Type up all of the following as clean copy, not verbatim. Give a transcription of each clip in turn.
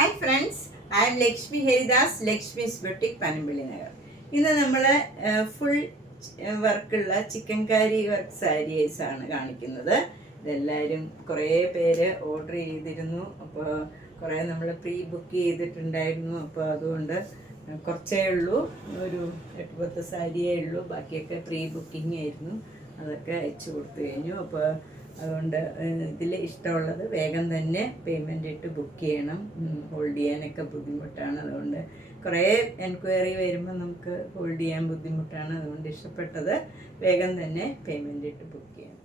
Hi friends, I M Lakshmi Haridas, Lakshmi's boutique, Panampilly Nagar. ഇന്ന് നമ്മൾ full വർക്കുള്ള chicken കാരി work സാരീസാണ് കാണിക്കുന്നത്. ഇതെല്ലാവരും കുറേ പേര് ഓർഡർ ചെയ്തിരുന്നു. അപ്പോൾ കുറേ നമ്മൾ പ്രീ ബുക്ക് ചെയ്തിട്ടുണ്ടായിരുന്നു. അപ്പോൾ അതുകൊണ്ട് കുറച്ചേ ഉള്ളൂ, ഒരു 8-10 സാരിയേ ഉള്ളൂ. ബാക്കിയൊക്കെ പ്രീ ബുക്കിംഗ് ആയിരുന്നു. അതൊക്കെ അയച്ചു കൊടുത്തു കഴിഞ്ഞു. അപ്പോൾ അതുകൊണ്ട് ഇതിൽ ഇഷ്ടമുള്ളത് വേഗം തന്നെ പേയ്മെൻ്റ് ഇട്ട് ബുക്ക് ചെയ്യണം. ഹോൾഡ് ചെയ്യാനൊക്കെ ബുദ്ധിമുട്ടാണ്. അതുകൊണ്ട് കുറേ എൻക്വയറി വരുമ്പോൾ നമുക്ക് ഹോൾഡ് ചെയ്യാൻ ബുദ്ധിമുട്ടാണ്. അതുകൊണ്ട് ഇഷ്ടപ്പെട്ടത് വേഗം തന്നെ പേയ്മെൻ്റ് ഇട്ട് ബുക്ക് ചെയ്യണം.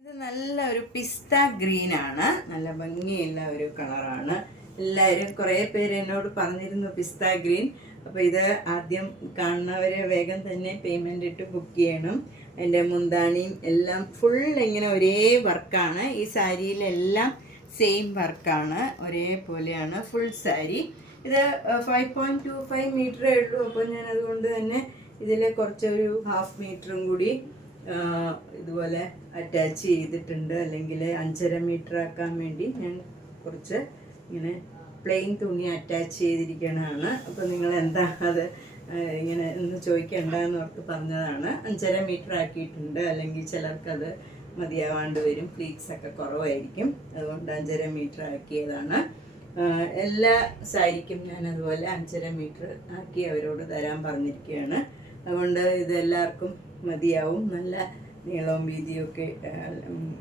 ഇത് നല്ല ഒരു പിസ്ത ഗ്രീനാണ്. നല്ല ഭംഗിയുള്ള ഒരു കളറാണ്. എല്ലാവരും കുറേ പേര് എന്നോട് പറഞ്ഞിരുന്നു പിസ്ത ഗ്രീൻ. അപ്പോൾ ഇത് ആദ്യം കാണുന്നവരെ വേഗം തന്നെ പേയ്മെൻ്റ് ഇട്ട് ബുക്ക് ചെയ്യണം. എൻ്റെ മുന്താണിയും എല്ലാം ഫുൾ ഇങ്ങനെ ഒരേ വർക്കാണ്. ഈ സാരിയിലെല്ലാം സെയിം വർക്കാണ്, ഒരേപോലെയാണ് ഫുൾ സാരി. ഇത് 5.25 മീറ്ററേ ഉള്ളൂ. അപ്പോൾ ഞാൻ അതുകൊണ്ട് തന്നെ ഇതിൽ കുറച്ചൊരു 1/2 മീറ്ററും കൂടി ഇതുപോലെ അറ്റാച്ച് ചെയ്തിട്ടുണ്ട്. അല്ലെങ്കിൽ 5.5 മീറ്റർ ആക്കാൻ വേണ്ടി ഞാൻ കുറച്ച് ഇങ്ങനെ പ്ലെയിൻ തുണി അറ്റാച്ച് ചെയ്തിരിക്കണതാണ്. അപ്പോൾ നിങ്ങൾ എന്താ അത് ഇങ്ങനെ ഒന്ന് ചോദിക്കേണ്ടെന്ന് ഓർത്ത് പറഞ്ഞതാണ്. 5.5 മീറ്റർ ആക്കിയിട്ടുണ്ട്. അല്ലെങ്കിൽ ചിലർക്കത് മതിയാവാണ്ട് വരും, പ്ലീറ്റ്സൊക്കെ കുറവായിരിക്കും. അതുകൊണ്ട് 5.5 മീറ്റർ ആക്കിയതാണ്. എല്ലാ സാരിക്കും ഞാൻ അതുപോലെ 5.5 മീറ്റർ ആക്കി അവരോട് തരാൻ പറഞ്ഞിരിക്കുകയാണ്. അതുകൊണ്ട് ഇതെല്ലാവർക്കും മതിയാവും. നല്ല നീളവും വീതിയൊക്കെ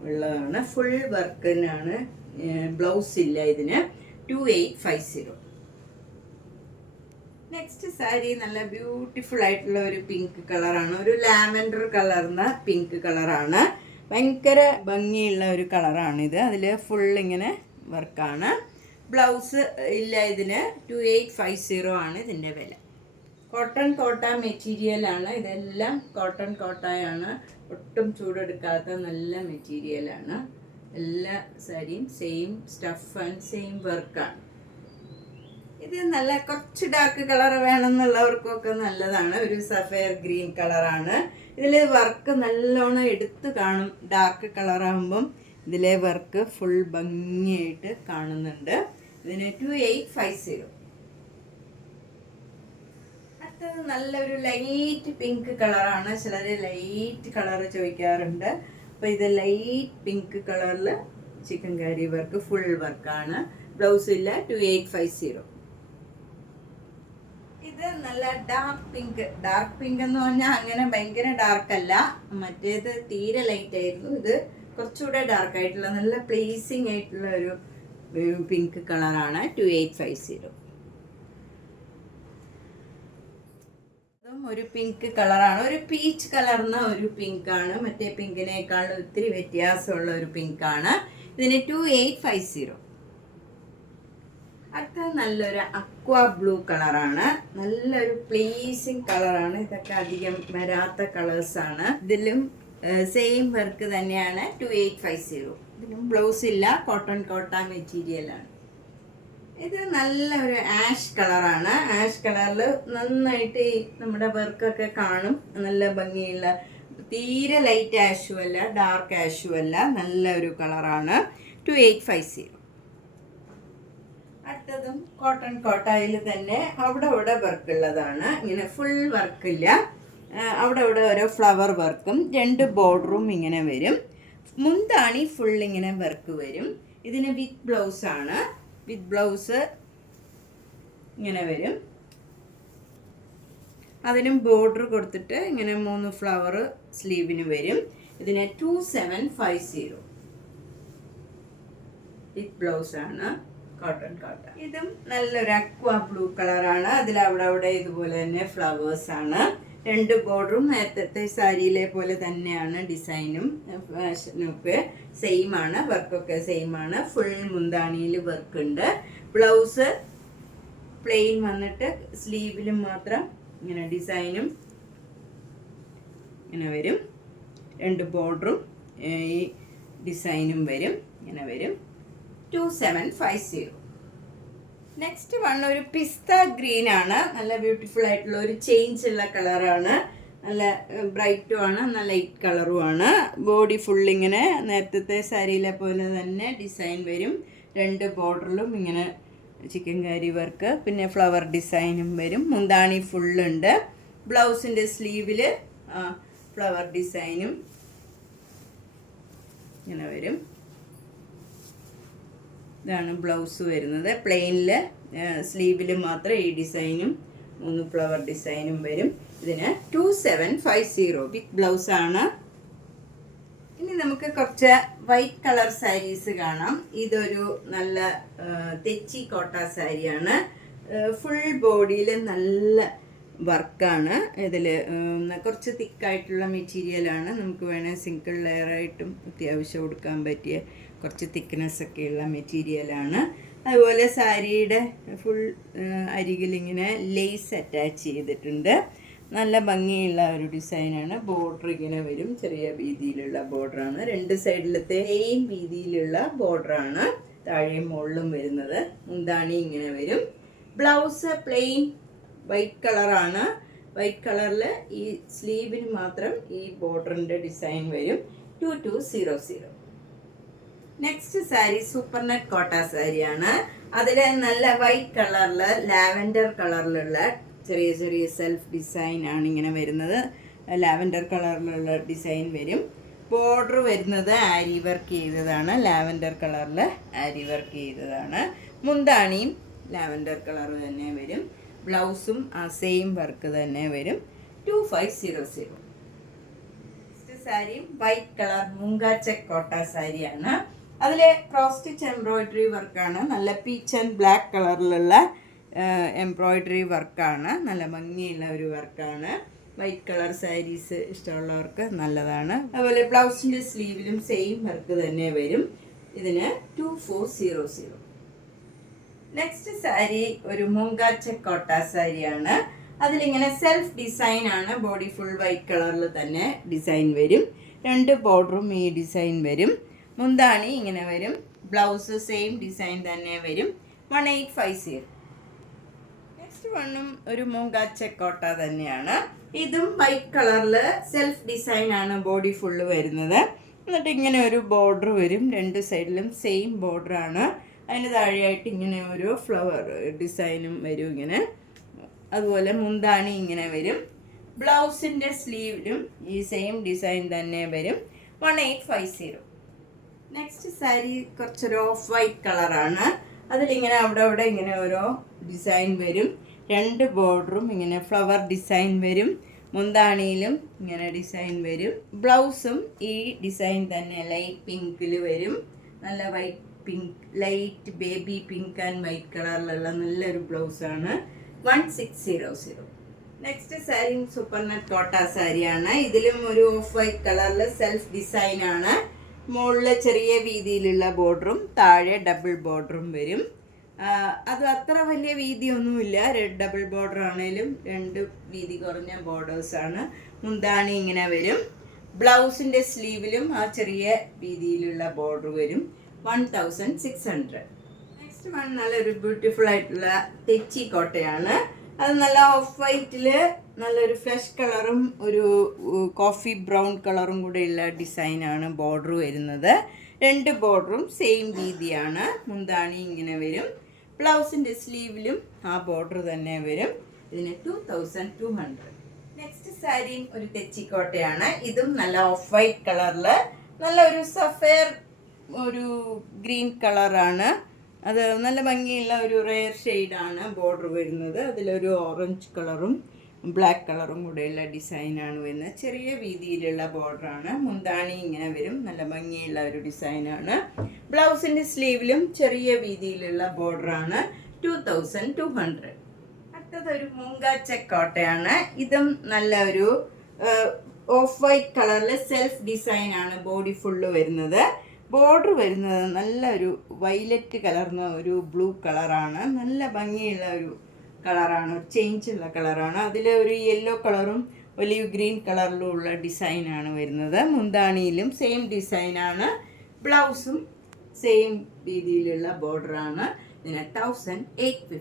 ഉള്ളതാണ്. ഫുൾ വർക്കിനാണ്. ബ്ലൗസ് ഇല്ല ഇതിന്. 2850. നെക്സ്റ്റ് സാരി നല്ല ബ്യൂട്ടിഫുൾ ആയിട്ടുള്ള ഒരു പിങ്ക് കളറാണ്. ഒരു ലാവൻഡർ കലർന്ന പിങ്ക് കളറാണ്. ഭയങ്കര ഭംഗിയുള്ള ഒരു കളറാണിത്. അതിൽ ഫുൾ ഇങ്ങനെ വർക്കാണ്. ബ്ലൗസ് ഇല്ല ഇതിന്. 2850 ആണ് ഇതിൻ്റെ വില. കോട്ടൺ കോട്ട മെറ്റീരിയലാണ്. ഇതെല്ലാം കോട്ടൺ കോട്ടയാണ്. ഒട്ടും ചൂടെടുക്കാത്ത നല്ല മെറ്റീരിയലാണ്. എല്ലാ സാരിയും സെയിം സ്റ്റഫ് ആൻഡ് സെയിം വർക്കാണ്. ഇത് നല്ല കുറച്ച് ഡാർക്ക് കളർ വേണമെന്നുള്ളവർക്കൊക്കെ നല്ലതാണ്. ഒരു സഫയർ ഗ്രീൻ കളറാണ്. ഇതിൽ വർക്ക് നല്ലോണം എടുത്ത് കാണും. ഡാർക്ക് കളറാകുമ്പം ഇതിലെ വർക്ക് ഫുൾ ഭംഗിയായിട്ട് കാണുന്നുണ്ട്. ഇതിന് 2850. അടുത്തത് നല്ലൊരു ലൈറ്റ് പിങ്ക് കളറാണ്. ചിലർ ലൈറ്റ് കളർ ചോദിക്കാറുണ്ട്. അപ്പോൾ ഇത് ലൈറ്റ് പിങ്ക് കളറിൽ ചിക്കൻ കാരി വർക്ക് ഫുൾ വർക്കാണ്. ബ്ലൗസ് ഇല്ല. 2850. ഇത് നല്ല ഡാർക്ക് പിങ്ക്. ഡാർക്ക് പിങ്ക് എന്ന് പറഞ്ഞാൽ അങ്ങനെ ഭയങ്കര ഡാർക്ക് അല്ല. മറ്റേത് തീരെ ലൈറ്റ് ആയിരുന്നു. ഇത് കുറച്ചുകൂടെ ഡാർക്ക് ആയിട്ടുള്ള നല്ല പ്ലേസിങ് ആയിട്ടുള്ള ഒരു പിങ്ക് കളറാണ്. 2850. ഒരു പിങ്ക് കളറാണ്. ഒരു പീച്ച് കലർന്ന ഒരു പിങ്കാണ്. മറ്റേ പിങ്കിനേക്കാൾ ഒത്തിരി വ്യത്യാസമുള്ള ഒരു പിങ്കാണ്. ഇതിന് 2850. അടുത്ത നല്ലൊരു അക്വാ ബ്ലൂ കളറാണ്. നല്ലൊരു പ്ലീസിങ് കളറാണ്. ഇതൊക്കെ അധികം വരാത്ത കളേഴ്സാണ്. ഇതിലും സെയിം വർക്ക് തന്നെയാണ്. 2850. ഇതിലും ബ്ലൗസ് ഇല്ല. കോട്ടൺ കോട്ട മെറ്റീരിയലാണ്. ഇത് നല്ല ഒരു ആഷ് കളറാണ്. ആഷ് കളറിൽ നന്നായിട്ട് നമ്മുടെ വർക്കൊക്കെ കാണും. നല്ല ഭംഗിയുള്ള, തീരെ ലൈറ്റ് ആഷും അല്ല ഡാർക്ക് ആഷും അല്ല, നല്ല ഒരു കളറാണ്. 2850. അടുത്തതും കോട്ടൺ കോട്ടയിൽ തന്നെ അവിടെ ഇവിടെ വർക്ക് ഉള്ളതാണ്. ഇങ്ങനെ ഫുൾ വർക്കില്ല. അവിടെ ഇവിടെ ഓരോ ഫ്ലവർ വർക്കും 2 ബോർഡറും ഇങ്ങനെ വരും. മുന്താണി ഫുൾ ഇങ്ങനെ വർക്ക് വരും. ഇതിന് വിത്ത് ബ്ലൗസാണ്. വിത്ത് ബ്ലൗസ് ഇങ്ങനെ വരും. അതിനും ബോർഡർ കൊടുത്തിട്ട് ഇങ്ങനെ 3 ഫ്ലവർ സ്ലീവിന് വരും. ഇതിന് 2750. വിത്ത് ബ്ലൗസാണ്. കോട്ടൺ കോട്ട. ഇതും നല്ലൊരു അക്വാ ബ്ലൂ കളറാണ്. അതിലവിടെ അവിടെ ഇതുപോലെ തന്നെ ഫ്ലവേഴ്സാണ്. 2 ബോർഡറും നേരത്തെ സാരിയിലെ പോലെ തന്നെയാണ്. ഡിസൈനും ഫാഷനൊക്കെ സെയിം ആണ്. വർക്കൊക്കെ സെയിം ആണ്. ഫുൾ മുന്താണിയിൽ വർക്ക് ഉണ്ട്. ബ്ലൗസ് പ്ലെയിൻ വന്നിട്ട് സ്ലീവിലും മാത്രം ഇങ്ങനെ ഡിസൈനും ഇങ്ങനെ വരും. 2 ബോർഡറും ഈ ഡിസൈനും വരും. ഇങ്ങനെ വരും. 2750. നെക്സ്റ്റ് വൺ ഒരു പിസ്ത ഗ്രീൻ ആണ്. നല്ല ബ്യൂട്ടിഫുൾ ആയിട്ടുള്ള ഒരു ചേഞ്ച് ഉള്ള കളറാണ്. നല്ല ബ്രൈറ്റും ആണ്, നല്ല ലൈറ്റ് കളറുമാണ്. ബോഡി ഫുള്ളിങ്ങനെ നേരത്തെ സാരിയിലെ പോലെ തന്നെ ഡിസൈൻ വരും. 2 ബോർഡറിലും ഇങ്ങനെ ചിക്കൻ കാരി വർക്ക്, പിന്നെ ഫ്ലവർ ഡിസൈനും വരും. മുന്താണി ഫുള്ളുണ്ട്. ബ്ലൗസിൻ്റെ സ്ലീവിൽ ഫ്ലവർ ഡിസൈനും ഇങ്ങനെ വരും. ഇതാണ് ബ്ലൗസ് വരുന്നത്. പ്ലെയിനിൽ സ്ലീവിൽ മാത്രം ഈ ഡിസൈനും 3 ഫ്ലവർ ഡിസൈനും വരും. ഇതിന് 2750 വിത്ത് ബ്ലൗസാണ്. ഇനി നമുക്ക് കുറച്ച് വൈറ്റ് കളർ സാരീസ് കാണാം. ഇതൊരു നല്ല തെച്ചി കോട്ട സാരിയാണ്. ഫുൾ ബോഡിയിൽ നല്ല വർക്കാണ്. ഇതിൽ കുറച്ച് തിക്കായിട്ടുള്ള മെറ്റീരിയലാണ്. നമുക്ക് വേണേൽ സിംഗിൾ ലെയറായിട്ടും അത്യാവശ്യം കൊടുക്കാൻ പറ്റിയ കുറച്ച് തിക്നെസ്സൊക്കെയുള്ള മെറ്റീരിയലാണ്. അതുപോലെ സാരിയുടെ ഫുൾ അരികിലിങ്ങനെ ലേസ് അറ്റാച്ച് ചെയ്തിട്ടുണ്ട്. നല്ല ഭംഗിയുള്ള ഒരു ഡിസൈനാണ്. ബോർഡർ ഇങ്ങനെ വരും, ചെറിയ വീതിയിലുള്ള ബോർഡറാണ്. 2 സൈഡിലത്തെ സെയിം വീതിയിലുള്ള ബോർഡറാണ് താഴെയും മുകളിലും വരുന്നത്. മുന്താണി ഇങ്ങനെ വരും. ബ്ലൗസ് പ്ലെയിൻ വൈറ്റ് കളറാണ്. വൈറ്റ് കളറിൽ ഈ സ്ലീവിന് മാത്രം ഈ ബോർഡറിൻ്റെ ഡിസൈൻ വരും. 2200. നെക്സ്റ്റ് സാരി സൂപ്പർ നെറ്റ് കോട്ട സാരിയാണ്. അതിൽ നല്ല വൈറ്റ് കളറിൽ ലാവൻഡർ കളറിലുള്ള ചെറിയ ചെറിയ സെൽഫ് ഡിസൈൻ ആണ് ഇങ്ങനെ വരുന്നത്. ലാവൻഡർ കളറിലുള്ള ഡിസൈൻ വരും. ബോർഡർ വരുന്നത് ആരി വർക്ക് ചെയ്തതാണ്. ലാവൻഡർ കളറിൽ ആരി വർക്ക് ചെയ്തതാണ്. മുന്താണിയും ലാവൻഡർ കളർ തന്നെ വരും. ബ്ലൗസും ആ സെയിം വർക്ക് തന്നെ വരും. 2500. നെക്സ്റ്റ് സാരിയും വൈറ്റ് കളർ മുങ്കാച്ചക് കോട്ട സാരിയാണ്. അതിൽ ക്രോസ് സ്റ്റിച്ച് എംബ്രോയിഡറി വർക്കാണ്. നല്ല പീച്ച് ആൻഡ് ബ്ലാക്ക് കളറിലുള്ള എംബ്രോയിഡറി വർക്കാണ്. നല്ല ഭംഗിയുള്ള ഒരു വർക്കാണ്. വൈറ്റ് കളർ സാരീസ് ഇഷ്ടമുള്ളവർക്ക് നല്ലതാണ്. അതുപോലെ ബ്ലൗസിൻ്റെ സ്ലീവിലും സെയിം വർക്ക് തന്നെ വരും. ഇതിന് 2400. നെക്സ്റ്റ് സാരി ഒരു മുങ്കാച്ചക് കോട്ട സാരിയാണ്. അതിലിങ്ങനെ സെൽഫ് ഡിസൈൻ ആണ്. ബോഡി ഫുൾ വൈറ്റ് കളറിൽ തന്നെ ഡിസൈൻ വരും. 2 ബോർഡറും ഈ ഡിസൈൻ വരും. മുന്താണി ഇങ്ങനെ വരും. ബ്ലൗസ് സെയിം ഡിസൈൻ തന്നെ വരും. 1850. നെക്സ്റ്റ് വണ്ണും ഒരു മുങ്കാച്ചക് കോട്ട തന്നെയാണ്. ഇതും വൈറ്റ് കളറിൽ സെൽഫ് ഡിസൈൻ ആണ് ബോഡി ഫുള്ള് വരുന്നത്. എന്നിട്ട് ഇങ്ങനെ ഒരു ബോർഡർ വരും. 2 സൈഡിലും സെയിം ബോർഡറാണ്. അതിന് താഴെയായിട്ട് ഇങ്ങനെ ഒരു ഫ്ലവർ ഡിസൈനും വരും ഇങ്ങനെ. അതുപോലെ മുന്താണി ഇങ്ങനെ വരും. ബ്ലൗസിൻ്റെ സ്ലീവിലും ഈ സെയിം ഡിസൈൻ തന്നെ വരും. 1850. നെക്സ്റ്റ് സാരി കുറച്ചൊരു ഓഫ് വൈറ്റ് കളറാണ്. അതിലിങ്ങനെ അവിടെ ഇങ്ങനെ ഓരോ ഡിസൈൻ വരും. 2 ബോർഡറും ഇങ്ങനെ ഫ്ലവർ ഡിസൈൻ വരും. മുന്താണിയിലും ഇങ്ങനെ ഡിസൈൻ വരും. ബ്ലൗസും ഈ ഡിസൈൻ തന്നെ ലൈറ്റ് പിങ്കിൽ വരും. നല്ല white pink, light baby pink and white കളറിലുള്ള നല്ലൊരു ബ്ലൗസാണ്. 1600. നെക്സ്റ്റ് സാരി സൂപ്പർ നെറ്റ് കോട്ട സാരിയാണ്. ഇതിലും ഒരു ഓഫ് വൈറ്റ് കളറിൽ സെൽഫ് ഡിസൈൻ ആണ്. മുകളിൽ ചെറിയ വീതിയിലുള്ള ബോർഡറും താഴെ ഡബിൾ ബോർഡറും വരും. അത് അത്ര വലിയ വീതിയൊന്നുമില്ല. ഡബിൾ ബോർഡർ ആണെങ്കിലും 2 വീതി കുറഞ്ഞ ബോർഡേഴ്സാണ്. മുന്താണി ഇങ്ങനെ വരും. ബ്ലൗസിൻ്റെ സ്ലീവിലും ആ ചെറിയ വീതിയിലുള്ള ബോർഡർ വരും. 1600. നെക്സ്റ്റ് വൺ നല്ലൊരു ബ്യൂട്ടിഫുൾ ആയിട്ടുള്ള തെച്ചി കോട്ടയാണ്. അത് നല്ല ഓഫ് വൈറ്റിൽ നല്ലൊരു ഫ്ലഷ് കളറും ഒരു കോഫി ബ്രൗൺ കളറും കൂടെയുള്ള ഡിസൈനാണ് ബോർഡർ വരുന്നത്. 2 ബോർഡറും സെയിം വീതിയാണ്. മുന്താണി ഇങ്ങനെ വരും. ബ്ലൗസിൻ്റെ സ്ലീവിലും ആ ബോർഡർ തന്നെ വരും. ഇതിന് 2200. നെക്സ്റ്റ് സാരിയും ഒരു തെച്ചിക്കോട്ടയാണ്. ഇതും നല്ല ഓഫ് വൈറ്റ് കളറിൽ നല്ല ഒരു സഫയർ ഒരു ഗ്രീൻ കളറാണ്. അത് നല്ല ഭംഗിയുള്ള ഒരു റെയർ ഷെയ്ഡാണ് ബോർഡർ വരുന്നത്. അതിലൊരു ഓറഞ്ച് കളറും ബ്ലാക്ക് കളറും കൂടെയുള്ള ഡിസൈനാണ് വരുന്നത്. ചെറിയ വീതിയിലുള്ള ബോർഡറാണ്. മുന്താണി ഇങ്ങനെ വരും. നല്ല ഭംഗിയുള്ള ഒരു ഡിസൈനാണ്. ബ്ലൗസിൻ്റെ സ്ലീവിലും ചെറിയ വീതിയിലുള്ള ബോർഡറാണ്. 2200. അടുത്തതൊരു മുങ്കാച്ചക് കോട്ടയാണ്. ഇതും നല്ല ഒരു ഓഫ് വൈറ്റ് കളറിൽ സെൽഫ് ഡിസൈനാണ് ബോഡി ഫുള്ള് വരുന്നത്. ബോർഡർ വരുന്നത് നല്ലൊരു വയലറ്റ് കലർന്ന ഒരു ബ്ലൂ കളറാണ്. നല്ല ഭംഗിയുള്ള ഒരു കളറാണ്. ചേഞ്ചുള്ള കളറാണ്. അതിൽ ഒരു യെല്ലോ കളറും ഒലിവ് ഗ്രീൻ കളറിലും ഉള്ള ഡിസൈനാണ് വരുന്നത്. മുന്താണിയിലും സെയിം ഡിസൈനാണ്. ബ്ലൗസും സെയിം രീതിയിലുള്ള ബോർഡറാണ്. ഇതിന് 1850.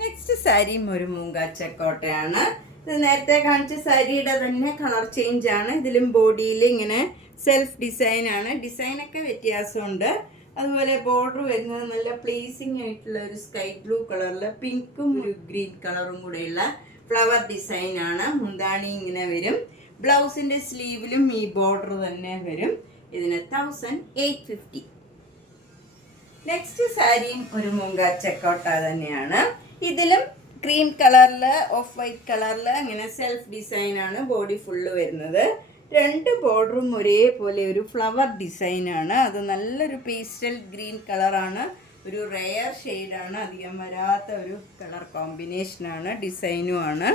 നെക്സ്റ്റ് സാരിയും ഒരു മുങ്കാച്ചക് കോട്ടയാണ്. ഇത് നേരത്തെ കാണിച്ച സാരിയുടെ തന്നെ കളർ ചേഞ്ച് ആണ്. ഇതിലും ബോഡിയിൽ ഇങ്ങനെ സെൽഫ് ഡിസൈനാണ്. ഡിസൈനൊക്കെ വ്യത്യാസമുണ്ട്. അതുപോലെ ബോർഡർ വരുന്നത് നല്ല പ്ലേസിങ് ആയിട്ടുള്ള ഒരു സ്കൈ ബ്ലൂ കളറിൽ പിങ്കും ഒരു ഗ്രീൻ കളറും കൂടെയുള്ള ഫ്ലവർ ഡിസൈനാണ്. മുന്താണി ഇങ്ങനെ വരും. ബ്ലൗസിൻ്റെ സ്ലീവിലും ഈ ബോർഡർ തന്നെ വരും. ഇതിന് 1850. നെക്സ്റ്റ് സാരിയും ഒരു മൂങ്ക ചെക്കോട്ട തന്നെയാണ്. ഇതിലും ക്രീം കളറിൽ ഓഫ് വൈറ്റ് കളറിൽ ഇങ്ങനെ സെൽഫ് ഡിസൈനാണ് ബോഡി ഫുള്ള് വരുന്നത്. രണ്ട് ബോർഡറും ഒരേപോലെ ഒരു ഫ്ലവർ ഡിസൈനാണ്. അത് നല്ലൊരു പേസ്റ്റൽ ഗ്രീൻ കളറാണ്. ഒരു റെയർ ഷെയ്ഡാണ്. അധികം വരാത്ത ഒരു കളർ കോമ്പിനേഷനാണ്. ഡിസൈനുമാണ്.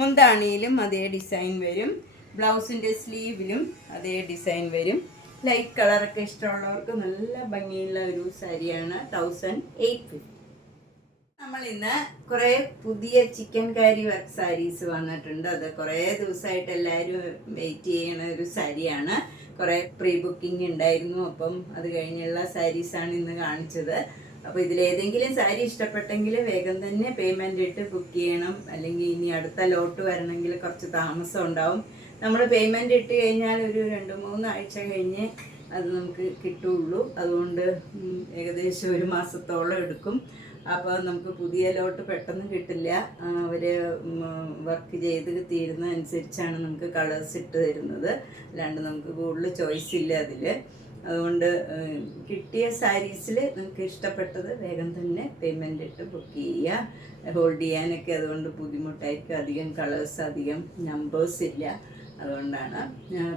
മുന്താണിയിലും അതേ ഡിസൈൻ വരും. ബ്ലൗസിൻ്റെ സ്ലീവിലും അതേ ഡിസൈൻ വരും. ലൈറ്റ് കളറൊക്കെ ഇഷ്ടമുള്ളവർക്ക് നല്ല ഭംഗിയുള്ള ഒരു സാരിയാണ്. 1850. നമ്മൾ ഇന്ന് കുറേ പുതിയ ചിക്കൻ കാരി വർക്ക് സാരീസ് വന്നിട്ടുണ്ട്. അത് കുറേ ദിവസമായിട്ട് എല്ലാവരും വെയിറ്റ് ചെയ്യണ ഒരു സാരിയാണ്. കുറേ പ്രീ ബുക്കിംഗ് ഉണ്ടായിരുന്നു. അപ്പം അത് കഴിഞ്ഞുള്ള സാരീസാണ് ഇന്ന് കാണിച്ചത്. അപ്പോൾ ഇതിലേതെങ്കിലും സാരി ഇഷ്ടപ്പെട്ടെങ്കിൽ വേഗം തന്നെ പേയ്മെൻ്റ് ഇട്ട് ബുക്ക് ചെയ്യണം. അല്ലെങ്കിൽ ഇനി അടുത്ത ലോട്ട് വരണമെങ്കിൽ കുറച്ച് താമസം ഉണ്ടാവും. നമ്മൾ പേയ്മെൻ്റ് ഇട്ട് കഴിഞ്ഞാൽ ഒരു 2-3 ആഴ്ച കഴിഞ്ഞ് അത് നമുക്ക് കിട്ടുള്ളൂ. അതുകൊണ്ട് ഏകദേശം 1 മാസത്തോളം എടുക്കും. അപ്പോൾ നമുക്ക് പുതിയ ലോട്ട് പെട്ടെന്ന് കിട്ടില്ല. അവർ വർക്ക് ചെയ്ത് തീരുന്നതനുസരിച്ചാണ് നമുക്ക് കളേഴ്സ് ഇട്ട് തരുന്നത്. അല്ലാണ്ട് നമുക്ക് കൂടുതൽ ചോയ്സ് ഇല്ല അതിൽ. അതുകൊണ്ട് കിട്ടിയ സാരീസിൽ നിങ്ങൾക്ക് ഇഷ്ടപ്പെട്ടത് വേഗം തന്നെ പേയ്മെൻ്റ് ഇട്ട് ബുക്ക് ചെയ്യുക. ഹോൾഡ് ചെയ്യാനൊക്കെ അതുകൊണ്ട് ബുദ്ധിമുട്ടായിരിക്കും. അധികം കളേഴ്സ്, അധികം നമ്പേഴ്സ് ഇല്ല. അതുകൊണ്ടാണ്.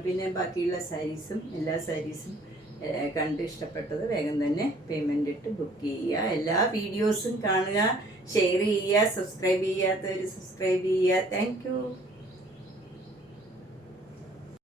പിന്നെ ബാക്കിയുള്ള സാരീസും എല്ലാ സാരീസും കണ്ട് ഇഷ്ടപ്പെട്ടത് വേഗം തന്നെ പേയ്മെൻ്റ് ഇട്ട് ബുക്ക് ചെയ്യുക. എല്ലാ വീഡിയോസും കാണുക, ഷെയർ ചെയ്യുക, സബ്സ്ക്രൈബ് ചെയ്യാത്തവർ സബ്സ്ക്രൈബ് ചെയ്യുക. Thank you.